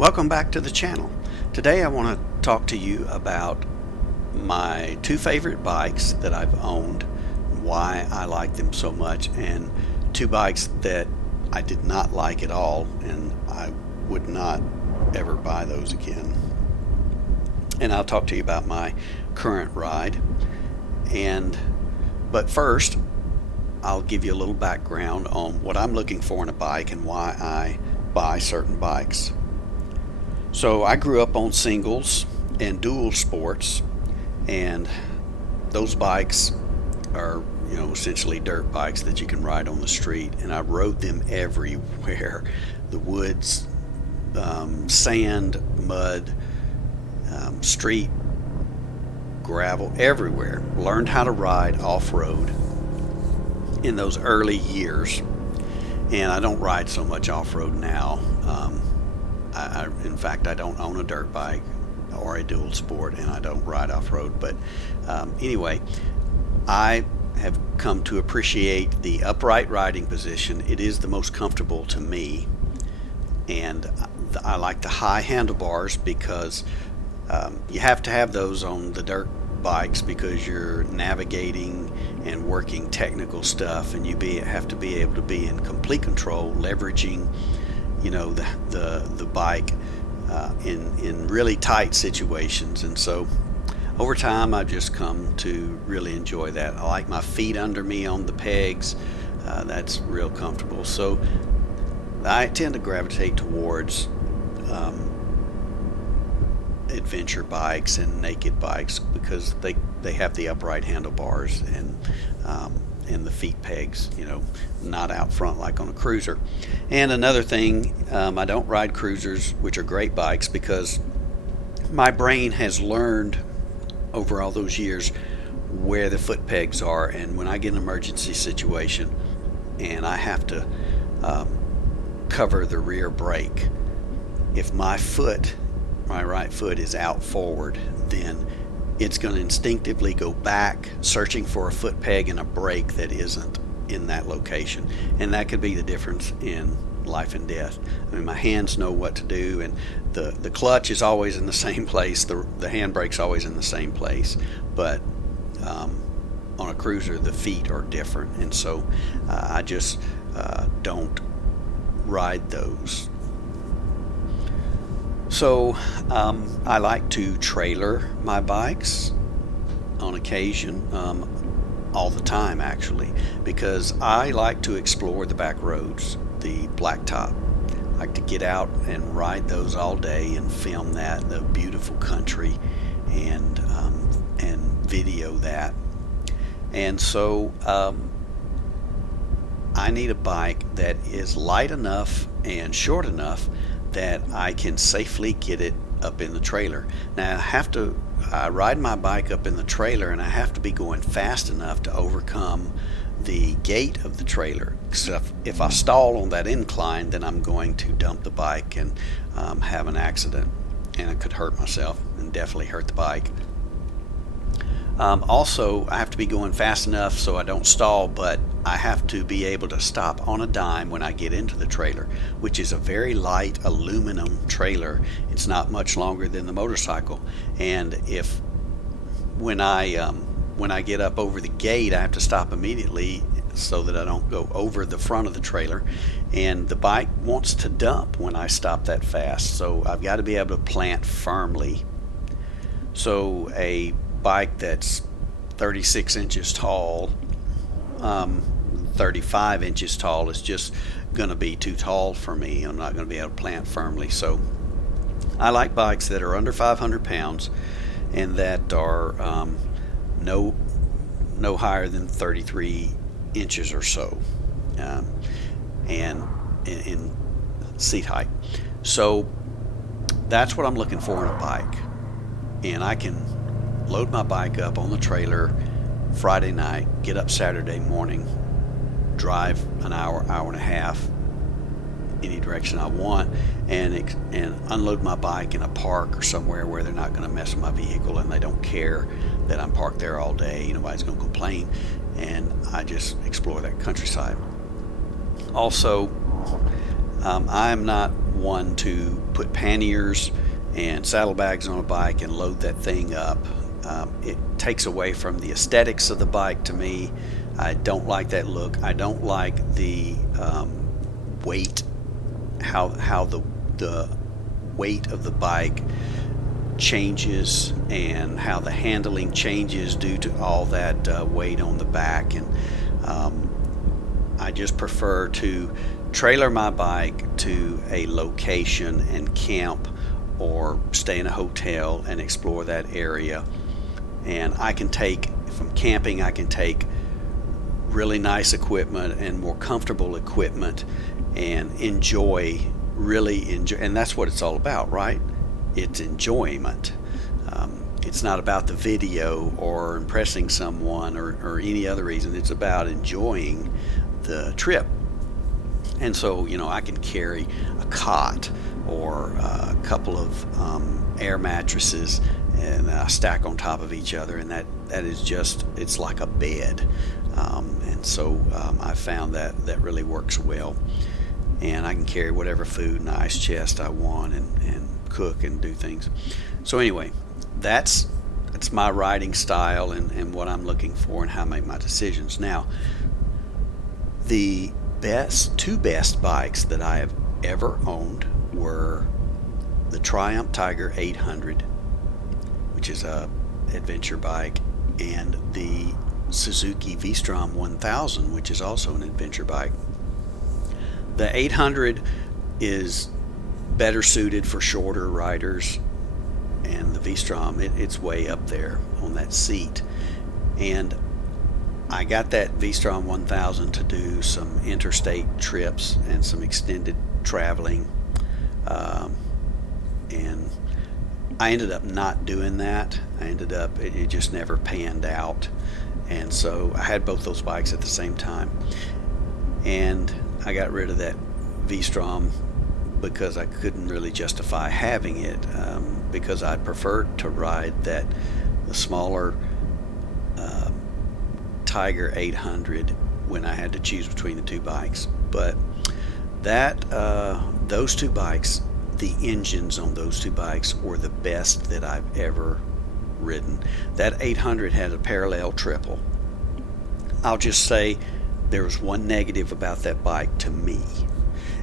Welcome back to the channel. Today I want to talk to you about my two favorite bikes that I've owned, why I like them so much, and two bikes that I did not like at all and I would not ever buy those again. And I'll talk to you about my current ride. But first I'll give you a little background on what I'm looking for in a bike and why I buy certain bikes. So I grew up on singles and dual sports, and those bikes are, essentially dirt bikes that you can ride on the street, and I rode them everywhere. The woods, sand, mud, street, gravel, everywhere. Learned how to ride off-road in those early years, and I don't ride so much off-road now. In fact, I don't own a dirt bike or a dual sport, and I don't ride off-road. But anyway, I have come to appreciate the upright riding position. It is the most comfortable to me, and I like the high handlebars because you have to have those on the dirt bikes because you're navigating and working technical stuff, and you have to be able to be in complete control, leveraging the bike in really tight situations. And so over time I've just come to really enjoy that. I like my feet under me on the pegs. That's real comfortable. So I tend to gravitate towards adventure bikes and naked bikes because they have the upright handlebars and the feet pegs, not out front like on a cruiser. And another thing, I don't ride cruisers, which are great bikes, because my brain has learned over all those years where the foot pegs are, and when I get an emergency situation and I have to cover the rear brake, if my right foot is out forward, then it's going to instinctively go back searching for a foot peg and a brake that isn't in that location, and that could be the difference in life and death. I mean, my hands know what to do, and the clutch is always in the same place, the handbrake's always in the same place, but on a cruiser the feet are different, and so I just don't ride those. So I like to trailer my bikes on occasion, all the time actually, because I like to explore the back roads, the blacktop. I like to get out and ride those all day and film the beautiful country, and video that. And so I need a bike that is light enough and short enough that I can safely get it up in the trailer. Now I ride my bike up in the trailer, and I have to be going fast enough to overcome the gait of the trailer. So if I stall on that incline, then I'm going to dump the bike and have an accident, and I could hurt myself and definitely hurt the bike. Also, I have to be going fast enough so I don't stall, but I have to be able to stop on a dime when I get into the trailer, which is a very light aluminum trailer. It's not much longer than the motorcycle, and when I get up over the gate, I have to stop immediately so that I don't go over the front of the trailer, and the bike wants to dump when I stop that fast, so I've got to be able to plant firmly. So a bike that's 36 inches tall, 35 inches tall is just going to be too tall for me. I'm not going to be able to plant firmly. So I like bikes that are under 500 pounds and that are no higher than 33 inches or so, and in seat height. So that's what I'm looking for in a bike, and I can load my bike up on the trailer Friday night, get up Saturday morning, drive an hour and a half any direction I want, and unload my bike in a park or somewhere where they're not going to mess with my vehicle, and they don't care that I'm parked there all day. Nobody's going to complain, and I just explore that countryside. Also, I'm not one to put panniers and saddlebags on a bike and load that thing up. It takes away from the aesthetics of the bike to me. I don't like that look. I don't like the weight, how the weight of the bike changes and how the handling changes due to all that weight on the back. And I just prefer to trailer my bike to a location and camp or stay in a hotel and explore that area. And I can take, from camping, I can take really nice equipment and more comfortable equipment and really enjoy, and that's what it's all about, right? It's enjoyment. It's not about the video or impressing someone or any other reason. It's about enjoying the trip. And so, I can carry a cot or a couple of air mattresses and stack on top of each other, and that is just, it's like a bed. And so I found that really works well. And I can carry whatever food in the ice chest I want and cook and do things. So anyway, that's my riding style and what I'm looking for and how I make my decisions. Now, the two best bikes that I have ever owned were the Triumph Tiger 800, which is a adventure bike, and the Suzuki Vstrom 1000, which is also an adventure bike. The 800 is better suited for shorter riders, and the Vstrom, it's way up there on that seat. And I got that Vstrom 1000 to do some interstate trips and some extended traveling, and I ended up not doing that. It just never panned out, and so I had both those bikes at the same time, and I got rid of that Vstrom because I couldn't really justify having it, because I preferred to ride the smaller Tiger 800 when I had to choose between the two bikes. But those two bikes, the engines on those two bikes were the best that I've ever ridden. That 800 had a parallel triple. I'll just say there was one negative about that bike to me,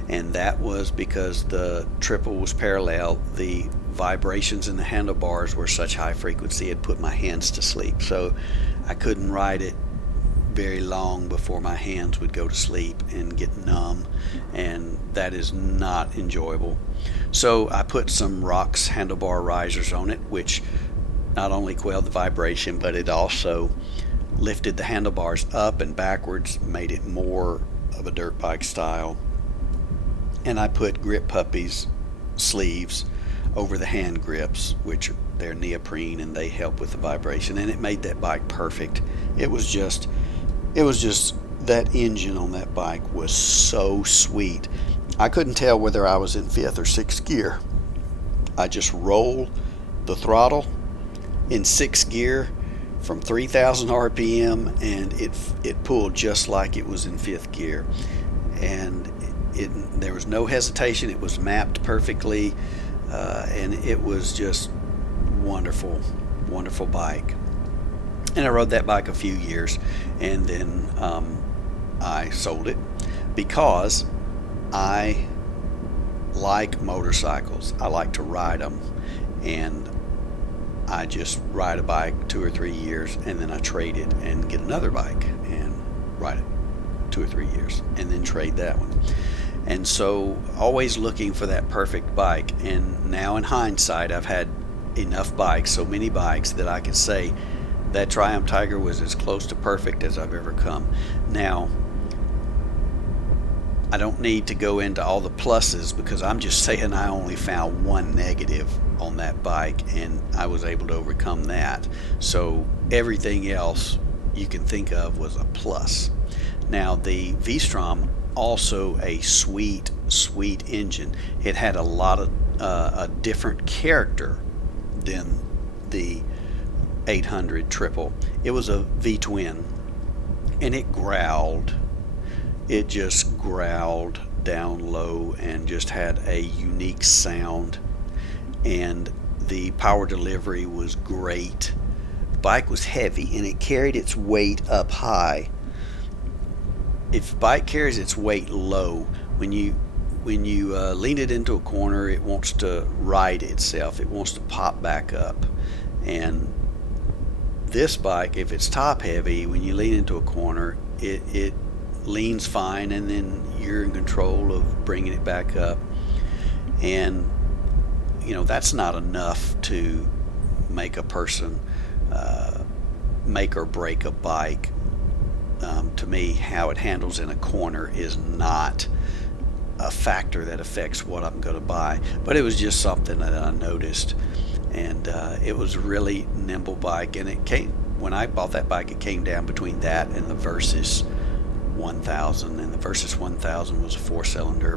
and that was because the triple was parallel, the vibrations in the handlebars were such high frequency it put my hands to sleep. So I couldn't ride it very long before my hands would go to sleep and get numb, and that is not enjoyable. So I put some Rox handlebar risers on it, which not only quelled the vibration, but it also lifted the handlebars up and backwards, made it more of a dirt bike style. And I put Grip Puppies sleeves over the hand grips, which they're neoprene and they help with the vibration, and it made that bike perfect. It was just that engine on that bike was so sweet. I couldn't tell whether I was in 5th or 6th gear. I just roll the throttle in 6th gear from 3,000 RPM, and it pulled just like it was in 5th gear, and there was no hesitation. It was mapped perfectly, and it was just wonderful bike. And I rode that bike a few years, and then I sold it because I like motorcycles. I like to ride them, and I just ride a bike 2 or 3 years, and then I trade it and get another bike and ride it 2 or 3 years and then trade that one. And so always looking for that perfect bike. And now in hindsight, I've had enough bikes, so many bikes, that I can say that Triumph Tiger was as close to perfect as I've ever come. Now, I don't need to go into all the pluses, because I'm just saying I only found one negative on that bike, and I was able to overcome that. So everything else you can think of was a plus. Now, the Vstrom, also a sweet engine. It had a lot of a different character than the 800 triple. It was a V-twin, and it growled. It just growled down low and just had a unique sound, and the power delivery was great. The bike was heavy and it carried its weight up high. If the bike carries its weight low, when you lean it into a corner, it wants to right itself. It wants to pop back up. And this bike, if it's top heavy, when you lean into a corner, it leans fine, and then you're in control of bringing it back up. And that's not enough to make a person make or break a bike. To me, how it handles in a corner is not a factor that affects what I'm going to buy. But it was just something that I noticed, and it was a really nimble bike. And when I bought that bike, it came down between that and the Versys 1000, and the Versys 1000 was a 4-cylinder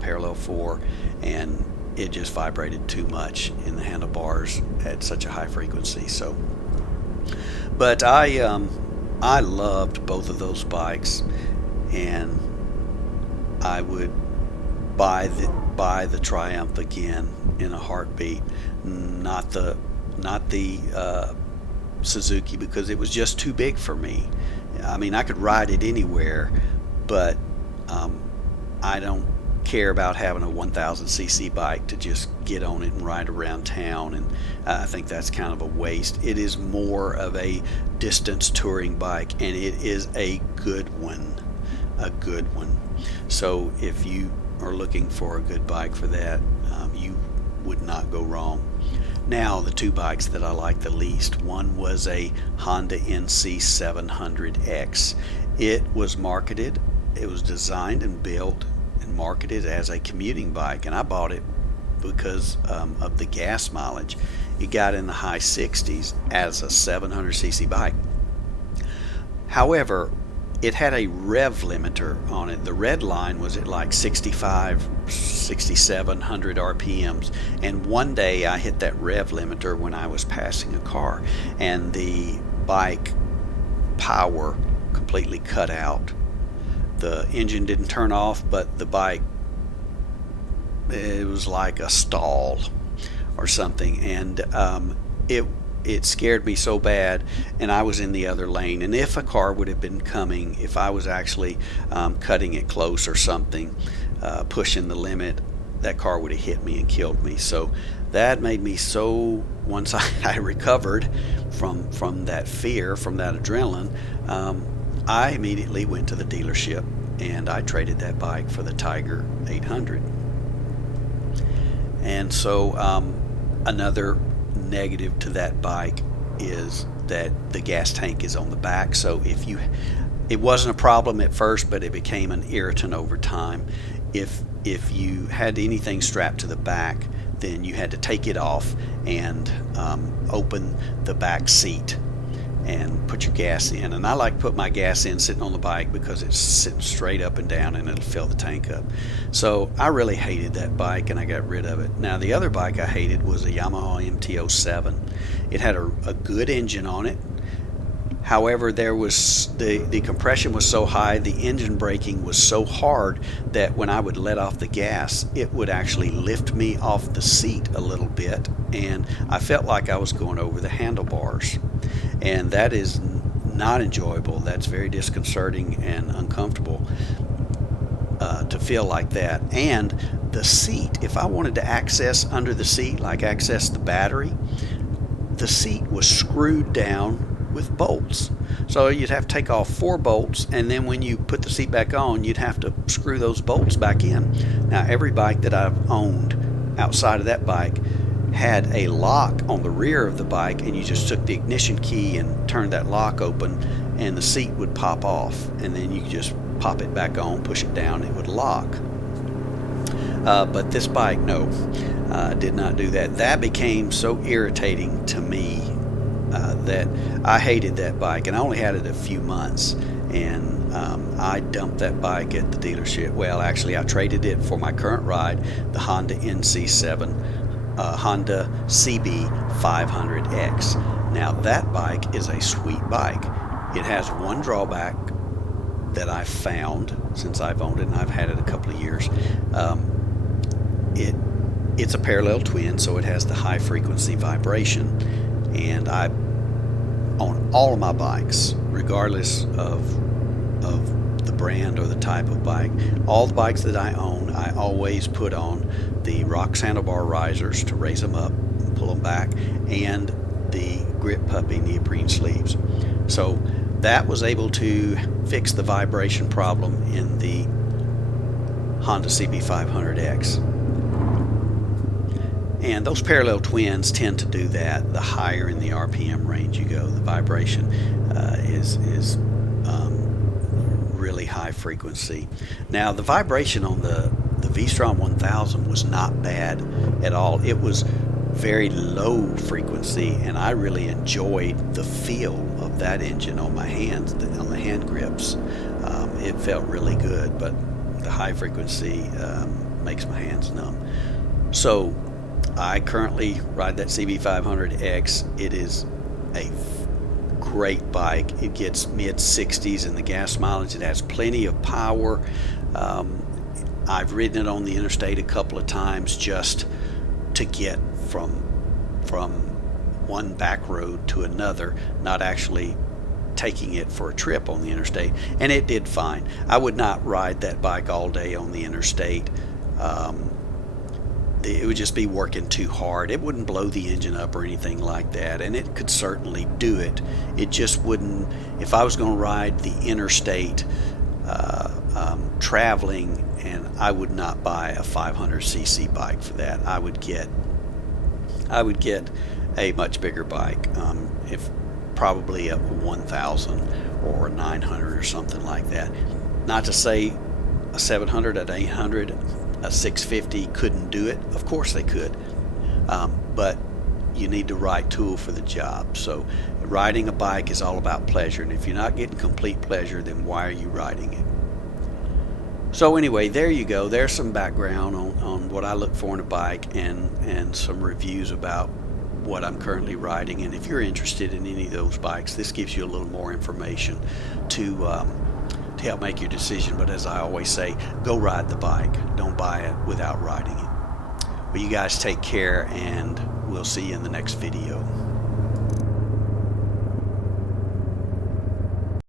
parallel 4, and it just vibrated too much in the handlebars at such a high frequency. So, but I loved both of those bikes, and I would buy the Triumph again in a heartbeat. Not the Suzuki, because it was just too big for me. I mean, I could ride it anywhere, but I don't care about having a 1000cc bike to just get on it and ride around town, and I think that's kind of a waste. It is more of a distance touring bike, and it is a good one. So if you are looking for a good bike for that, you would not go wrong. Now, the two bikes that I like the least, one was a Honda NC700X. It was designed and built and marketed as a commuting bike, and I bought it because of the gas mileage. It got in the high 60s as a 700cc bike. However, it had a rev limiter on it. The red line was at like 6,700 RPMs, and one day I hit that rev limiter when I was passing a car, and the bike power completely cut out. The engine didn't turn off, but the bike, it was like a stall or something, and it scared me so bad, and I was in the other lane, and if a car would have been coming, if I was actually cutting it close or something, pushing the limit, that car would have hit me and killed me. So that made me so, once I recovered from that fear, from that adrenaline, I immediately went to the dealership and I traded that bike for the Tiger 800. And so another negative to that bike is that the gas tank is on the back. So it wasn't a problem at first, but it became an irritant over time. If you had anything strapped to the back, then you had to take it off and open the back seat and put your gas in. And I like to put my gas in sitting on the bike because it's sitting straight up and down and it'll fill the tank up. So I really hated that bike and I got rid of it. Now, the other bike I hated was a Yamaha MT07. It had a good engine on it. However, there was the compression was so high, the engine braking was so hard that when I would let off the gas, it would actually lift me off the seat a little bit, and I felt like I was going over the handlebars. And that is not enjoyable. That's very disconcerting and uncomfortable to feel like that. And the seat, if I wanted to access under the seat, like access the battery, the seat was screwed down with bolts. So you'd have to take off 4 bolts, and then when you put the seat back on, you'd have to screw those bolts back in. Now, every bike that I've owned outside of that bike had a lock on the rear of the bike, and you just took the ignition key and turned that lock open, and the seat would pop off, and then you just pop it back on, push it down, it would lock. But this bike, no, did not do that. That became so irritating to me that I hated that bike, and I only had it a few months, and I dumped that bike at the dealership. Well, actually, I traded it for my current ride, the Honda NC7, Honda CB500X. Now, that bike is a sweet bike. It has one drawback, that I've found since I've owned it, and I've had it a couple of years. It's a parallel twin, so it has the high frequency vibration, and on all of my bikes, regardless of the brand or the type of bike, all the bikes that I own, I always put on the ROX handlebar risers to raise them up and pull them back, and the Grip Puppy neoprene sleeves. So that was able to fix the vibration problem in the Honda CB500X. And those parallel twins tend to do that. The higher in the RPM range you go, the vibration is really high frequency. Now, the vibration on the Vstrom 1000 was not bad at all. It was very low frequency, and I really enjoyed the feel of that engine on my hands, on the hand grips. It felt really good, but the high frequency makes my hands numb. So I currently ride that CB500X. It is a great bike. It gets mid-60s in the gas mileage. It has plenty of power. I've ridden it on the interstate a couple of times just to get from one back road to another, not actually taking it for a trip on the interstate, and it did fine. I would not ride that bike all day on the interstate. It would just be working too hard. It wouldn't blow the engine up or anything like that, and it could certainly do it. It just wouldn't. If I was going to ride the interstate traveling, and I would not buy a 500cc bike for that. I would get a much bigger bike, if probably a 1000 or a 900 or something like that. Not to say a 700, an 800, a 650 couldn't do it. Of course they could, but you need the right tool for the job. So riding a bike is all about pleasure, and if you're not getting complete pleasure, then why are you riding it? So anyway, there you go. There's some background on what I look for in a bike, and some reviews about what I'm currently riding. And if you're interested in any of those bikes, this gives you a little more information to help make your decision. But as I always say, go ride the bike. Don't buy it without riding it. Well, you guys take care, and we'll see you in the next video.